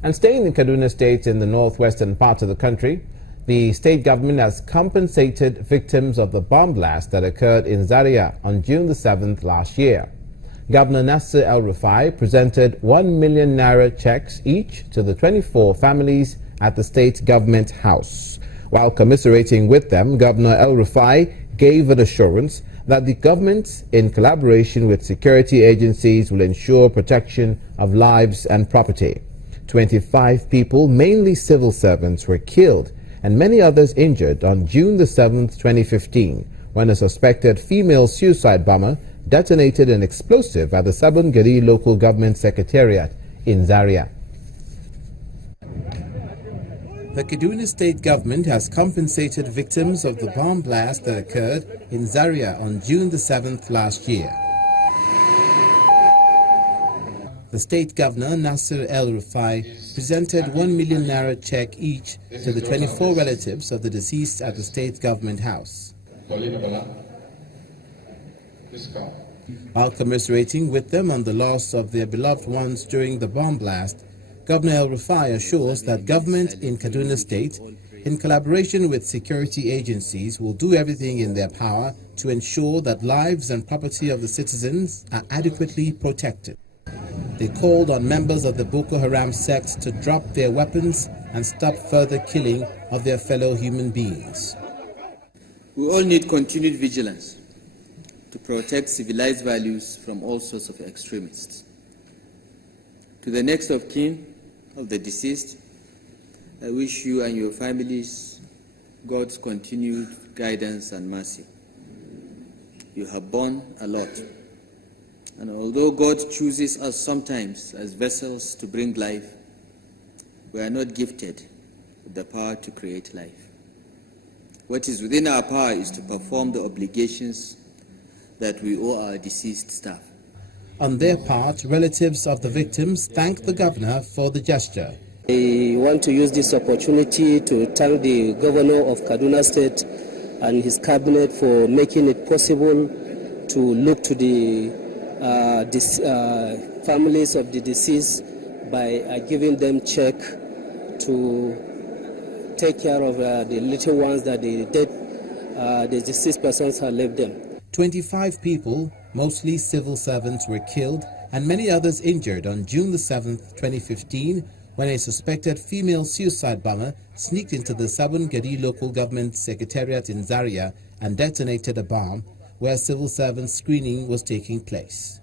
And staying in Kaduna State in the northwestern part of the country, the state government has compensated victims of the bomb blast that occurred in Zaria on June the 7th last year. Governor Nasir El-Rufai presented 1 million naira checks each to the 24 families at the state government house. While commiserating with them, Governor El-Rufai gave an assurance that the government, in collaboration with security agencies, will ensure protection of lives and property. 25 people, mainly civil servants, were killed and many others injured on June the 7th, 2015, when a suspected female suicide bomber detonated an explosive at the Sabon-Gari local government secretariat in Zaria. The Kaduna state government has compensated victims of the bomb blast that occurred in Zaria on June the 7th last year. The state governor, Nasir El-Rufai, presented 1 million naira check each to the 24 relatives of the deceased at the state government house. While commiserating with them on the loss of their beloved ones during the bomb blast, Governor El-Rufai assures that government in Kaduna State, in collaboration with security agencies, will do everything in their power to ensure that lives and property of the citizens are adequately protected. They called on members of the Boko Haram sect to drop their weapons and stop further killing of their fellow human beings. We all need continued vigilance to protect civilized values from all sorts of extremists. To the next of kin of the deceased, I wish you and your families God's continued guidance and mercy. You have borne a lot. And although God chooses us sometimes as vessels to bring life, we are not gifted with the power to create life. What is within our power is to perform the obligations that we owe our deceased staff. On their part, relatives of the victims thanked the governor for the gesture. I want to use this opportunity to thank the governor of Kaduna State and his cabinet for making it possible to look to the families of the deceased by giving them check to take care of the little ones that the deceased persons have left them. 25 people, mostly civil servants, were killed and many others injured on June the 7th, 2015, when a suspected female suicide bomber sneaked into the Sabon-Gari local government secretariat in Zaria and detonated a bomb where civil servant screening was taking place.